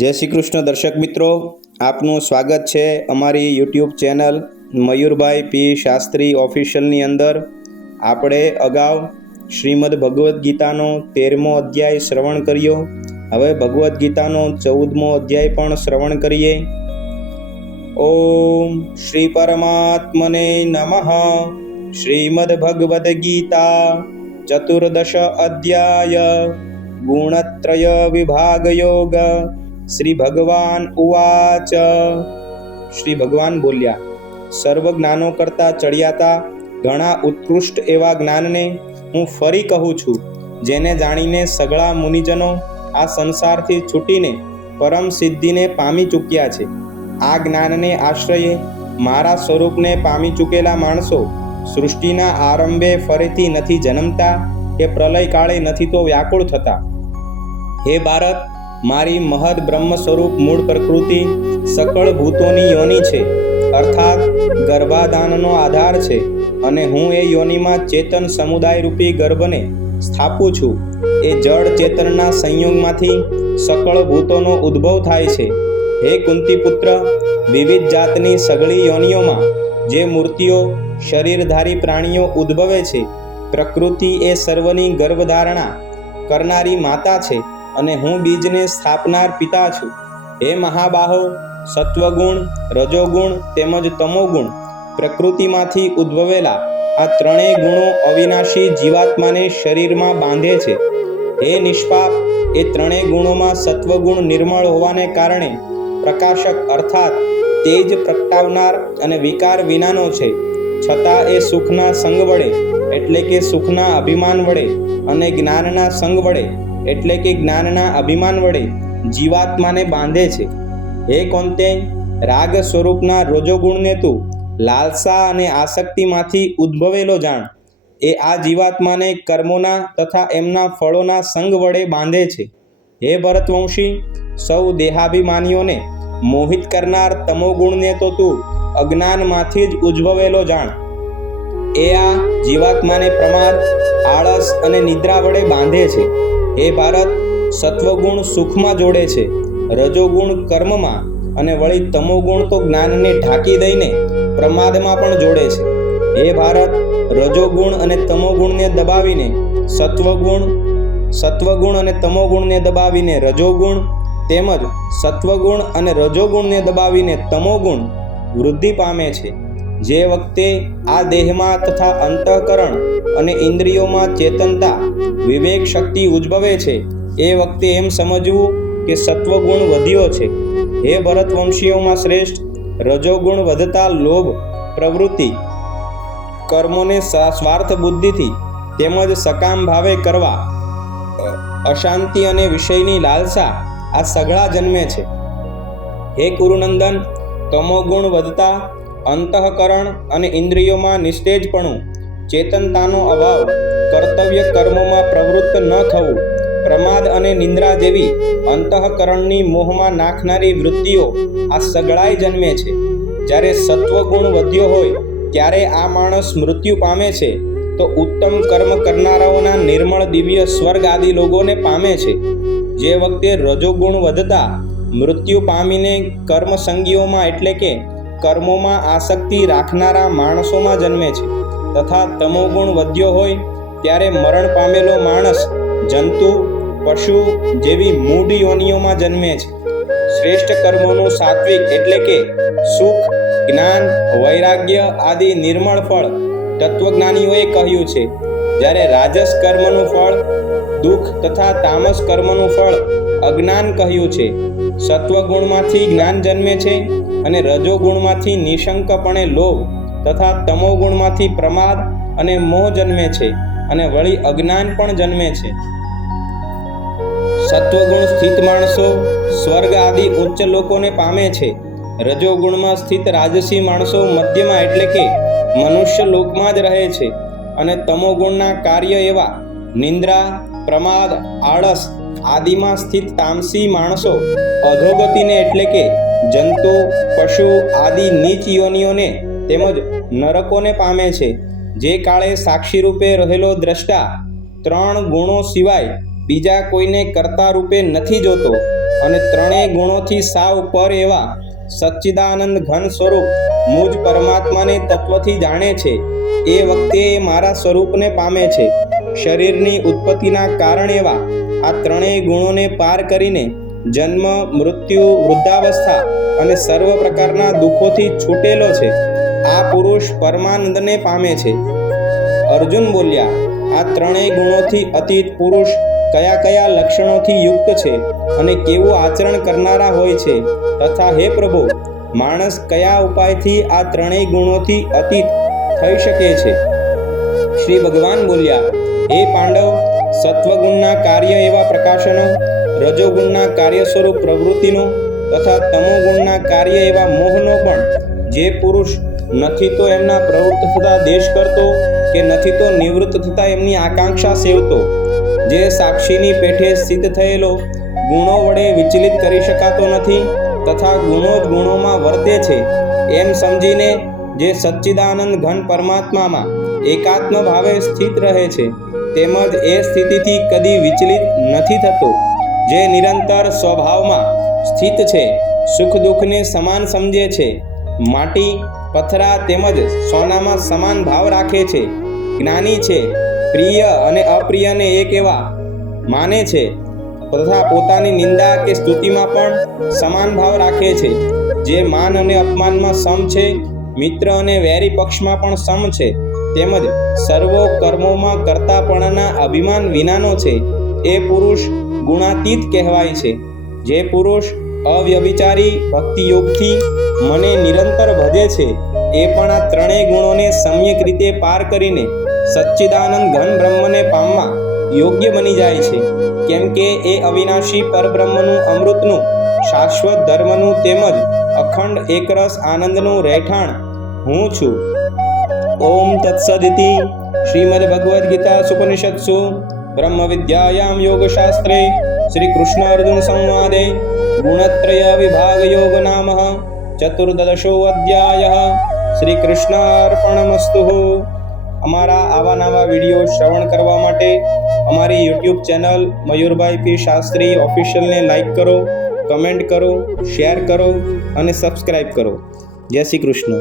જય શ્રી કૃષ્ણ દર્શક મિત્રો, આપનું સ્વાગત છે અમારી યુટ્યુબ ચેનલ મયુરભાઈ પી શાસ્ત્રી ઓફિશિયલની અંદર. આપણે અગાઉ શ્રીમદ ભગવદ્ ગીતાનો 13મો અધ્યાય શ્રવણ કર્યો. હવે ભગવદ્ ગીતાનો 14મો અધ્યાય પણ શ્રવણ કરીએ. ઓમ શ્રી પરમાત્મને નમઃ. શ્રીમદ ભગવદ્ ગીતા ચતુર્દશ અધ્યાય ગુણત્રય વિભાગ યોગ. શ્રી ભગવાન ઉવાચ. શ્રી ભગવાન બોલ્યા, સર્વ જ્ઞાનો કરતાં ચડિયાતા ઘણા ઉત્કૃષ્ટ એવા જ્ઞાનને હું ફરી કહું છું, જેને જાણીને સઘળા મુનિજનો આ સંસારથી છૂટીને પરમ સિદ્ધિને પામી ચૂક્યા છે. આ જ્ઞાનને આશ્રયે મારા સ્વરૂપને પામી ચૂકેલા માણસો સૃષ્ટિના આરંભે ફરીથી નથી જન્મતા કે પ્રલય કાળે નથી તો વ્યાકુળ થતા. હે ભારત, મારી મહદ બ્રહ્મ સ્વરૂપ મૂળ પ્રકૃતિ સકળ ભૂતોની યોનિ છે, અર્થાત ગર્ભાધાનનો આધાર છે, અને હું એ યોનિમાં ચેતન સમુદાય રૂપી ગર્ભને સ્થાપું છું. એ જળ ચેતનના સંયોગમાંથી સકળ ભૂતોનો ઉદ્ભવ થાય છે. હે કુંતી પુત્ર, વિવિધ જાતની સઘળી યોનિઓમાં જે મૂર્તિઓ શરીરધારી પ્રાણીઓ ઉદ્ભવે છે, પ્રકૃતિ એ સર્વની ગર્ભધારણા કરનારી માતા છે, અને હું બીજને સ્થાપનાર પિતા છું. હે મહાબાહો, સત્વગુણ, રજોગુણ તેમજ તમોગુણ પ્રકૃતિમાંથી ઉદ્ભવેલા આ ત્રણેય ગુણો અવિનાશી જીવાત્માને શરીરમાં બાંધે છે. હે નિષ્પાપ, એ ત્રણેય ગુણોમાં સત્વગુણ નિર્મળ હોવાને કારણે પ્રકાશક અર્થાત તેજ પ્રગટાવનાર અને વિકાર વિનાનો છે, છતાં એ સુખના સંગ વડે એટલે કે સુખના અભિમાન વડે અને જ્ઞાનના સંગ વડે એટલે કે જ્ઞાનના અભિમાન વડે જીવાત્માને બાંધે છે. હે કોંતે, રાગ સ્વરૂપના રજોગુણને તું લાલસા અને આસક્તિમાંથી ઉદ્ભવેલો જાણ. એ આ જીવાત્માને કર્મોના તથા એમના ફળોના સંગ વડે બાંધે છે. હે ભરતવંશી, સૌ દેહાભિમાનીઓને મોહિત કરનાર તમોગુણને તો તું અજ્ઞાનમાંથી જ ઉદ્ભવેલો જાણ. એ આ જીવાત્માને પ્રમાદ, આળસ અને નિદ્રા વડે બાંધે છે. હે ભારત, સત્વગુણ સુખમાં જોડે છે, રજોગુણ કર્મમાં, અને વળી તમોગુણ તો જ્ઞાનને ઢાંકી દઈને પ્રમાદમાં પણ જોડે છે. હે ભારત, રજોગુણ અને તમોગુણને દબાવીને સત્વગુણ અને તમોગુણને દબાવીને રજોગુણ, તેમજ સત્વગુણ અને રજોગુણને દબાવીને તમોગુણ વૃદ્ધિ પામે છે. જે વખતે આ દેહમાં તથા અંતઃકરણ અને ઇન્દ્રિયોમાં ચેતનતા વિવેક શક્તિ ઉદ્ભવે છે, એ વખતે એમ સમજવું કે સત્વગુણ વધ્યો છે. હે ભરતવંશીઓમાં શ્રેષ્ઠ, રજોગુણ વધતા લોભ પ્રવૃત્તિ, કર્મોને સ્વાર્થ બુદ્ધિથી તેમજ સકામ ભાવે કરવા, અશાંતિ અને વિષયની લાલસા આ સઘળા જન્મે છે. હે કુરુનંદન, તમોગુણ વધતા અંતઃકરણ અને ઇન્દ્રિયોમાં નિસ્તેજપણું, ચેતનતાનો અભાવ, કર્તવ્ય કર્મોમાં પ્રવૃત્ત ન થવું, પ્રમાદ અને નિંદ્રા જેવી અંતઃકરણની મોહમાં નાખનારી વૃત્તિઓ આ સઘળાય જન્મે છે. જ્યારે સત્વગુણ વધ્યો હોય ત્યારે આ માણસ મૃત્યુ પામે છે, તો ઉત્તમ કર્મ કરનારાઓના નિર્મળ દિવ્ય સ્વર્ગ આદિ લોકોને પામે છે. જે વખતે રજોગુણ વધતા મૃત્યુ પામીને કર્મસંગીઓમાં એટલે કે કર્મોમાં આસક્તિ રાખનારા માણસોમાં જન્મે છે, તથા તમોગુણ વધ્યો હોય ત્યારે મરણ પામેલો માણસ જંતુ, પશુ જેવી મૂઢ યોનિઓમાં જન્મે છે. શ્રેષ્ઠ કર્મોનું સાત્વિક એટલે કે સુખ, જ્ઞાન, વૈરાગ્ય આદિ નિર્મળ ફળ તત્વજ્ઞાનીઓએ કહ્યું છે, જ્યારે રાજસ કર્મનું ફળ દુઃખ તથા તામસ કર્મનું ફળ અજ્ઞાન કહ્યું છે. સત્વગુણમાંથી જ્ઞાન જન્મે છે, અને રજોગુણમાંથી નિશંકપણે લોભ તથા તમોગુણમાંથી પ્રમાદ અને મોહ જન્મે છે, અને વળી અજ્ઞાન પણ જન્મે છે. સત્વગુણ સ્થિત માણસો સ્વર્ગ આદિ ઉચ્ચ લોકોને પામે છે. રજોગુણમાં સ્થિત રાજસી માણસો મધ્યમાં એટલે કે મનુષ્ય લોકમાં જ રહે છે, અને તમોગુણના કાર્ય એવા નિંદ્રા, પ્રમાદ, આળસ આદિમાં સ્થિત તામસી માણસો અધોગતિને એટલે કે જંતુ, પશુ આદિ નીચ યોનિઓને તેમજ નરકોને પામે છે. જે કાળે સાક્ષી રૂપે રહેલો દ્રષ્ટા ત્રણ ગુણો સિવાય બીજા કોઈને કર્તા રૂપે નથી જોતો, અને ત્રણેય ગુણોથી સાવ પર એવા સચ્ચિદાનંદ ઘન સ્વરૂપ મુજ પરમાત્માને તત્વથી જાણે છે, એ વખતે એ મારા સ્વરૂપને પામે છે. શરીરની ઉત્પત્તિના કારણ એવા આ ત્રણેય ગુણોને પાર કરીને જન્મ, મૃત્યુ, વૃદ્ધાવસ્થા અને સર્વ પ્રકારના દુઃખોથી છૂટેલો છે. આ પુરુષ પરમાનંદને પામે છે. અર્જુન બોલ્યા, આ ત્રણેય ગુણોથી અતીત પુરુષ કયા કયા લક્ષણોથી યુક્ત છે અને કેવું આચરણ કરનારા હોય છે, તથા હે પ્રભુ, માણસ કયા ઉપાયથી આ ત્રણેય ગુણોથી અતીત થઈ શકે છે? શ્રી ભગવાન બોલ્યા, હે પાંડવ, સત્વગુણના કાર્ય એવા પ્રકાશનો, રજોગુણના કાર્ય સ્વરૂપ પ્રવૃત્તિનો તથા તમોગુણના કાર્ય એવા મોહનો પણ જે પુરુષ નથી તો એમના પ્રવૃત્ત થતા દેશ કરતો કે નથી તો નિવૃત્ત થતા એમની આકાંક્ષા સેવતો, જે સાક્ષીની પેઠે સ્થિત થયેલો ગુણો વડે વિચલિત કરી શકાતો નથી તથા ગુણો જ ગુણોમાં વર્તે છે, એમ સમજીને જે સચ્ચિદાનંદ ઘન પરમાત્મામાં એકાત્મ ભાવે સ્થિત રહે છે, તેમજ એ સ્થિતિથી કદી વિચલિત નથી થતો, જે નિરંતર સ્વભાવમાં સ્થિત છે, સુખ દુઃખને સમાન સમજે છે, માટી, પથરા તેમજ સોનામાં સમાન ભાવ રાખે છે, જ્ઞાની છે, પ્રિય અને અપ્રિયને એક એવા માને છે તથા પોતાની નિંદા કે સ્તુતિમાં પણ સમાન ભાવ રાખે છે, જે માન અને અપમાનમાં સમ છે, મિત્ર અને વેરી પક્ષમાં પણ સમ છે, તેમજ સર્વો કર્મોમાં કર્તાપણના અભિમાન વિનાનો છે, એ પુરુષ ગુણાતીત કહેવાય છે. જે પુરુષ અવ્યભિચારી ભક્તિયોગથી મને નિરંતર ભજે છે, એ પણ આ ત્રણેય ગુણોને સમ્યક રીતે પાર કરીને સચ્ચિદાનંદ ઘન બ્રહ્મને પામવા યોગ્ય બની જાય છે, કેમ કે એ અવિનાશી પરબ્રહ્મનું, અમૃતનું, શાશ્વત ધર્મનું તેમજ અખંડ એકરસ આનંદનું રહેઠાણ હું છું. ઓમ તત્સદિતિ. શ્રીમદ ભગવદ્ ગીતા સુપનિષત્સુ બ્રહ્મ વિદ્યાયામ યોગશાસ્ત્રે શ્રી કૃષ્ણ અર્જુન સંવાદે ગુણત્રય વિભાગ યોગ નામ ચતુર્દશો અધ્યાય. શ્રી કૃષ્ણાર્પણમસ્તુ. અમારા આવા નવા વિડીયો શ્રવણ કરવા માટે અમારી યુટ્યુબ ચેનલ મયુરભાઈ પી શાસ્ત્રી ઓફિશિયલને લાઈક કરો, કમેન્ટ કરો, શેર કરો અને સબસ્ક્રાઈબ કરો. જય શ્રી કૃષ્ણ.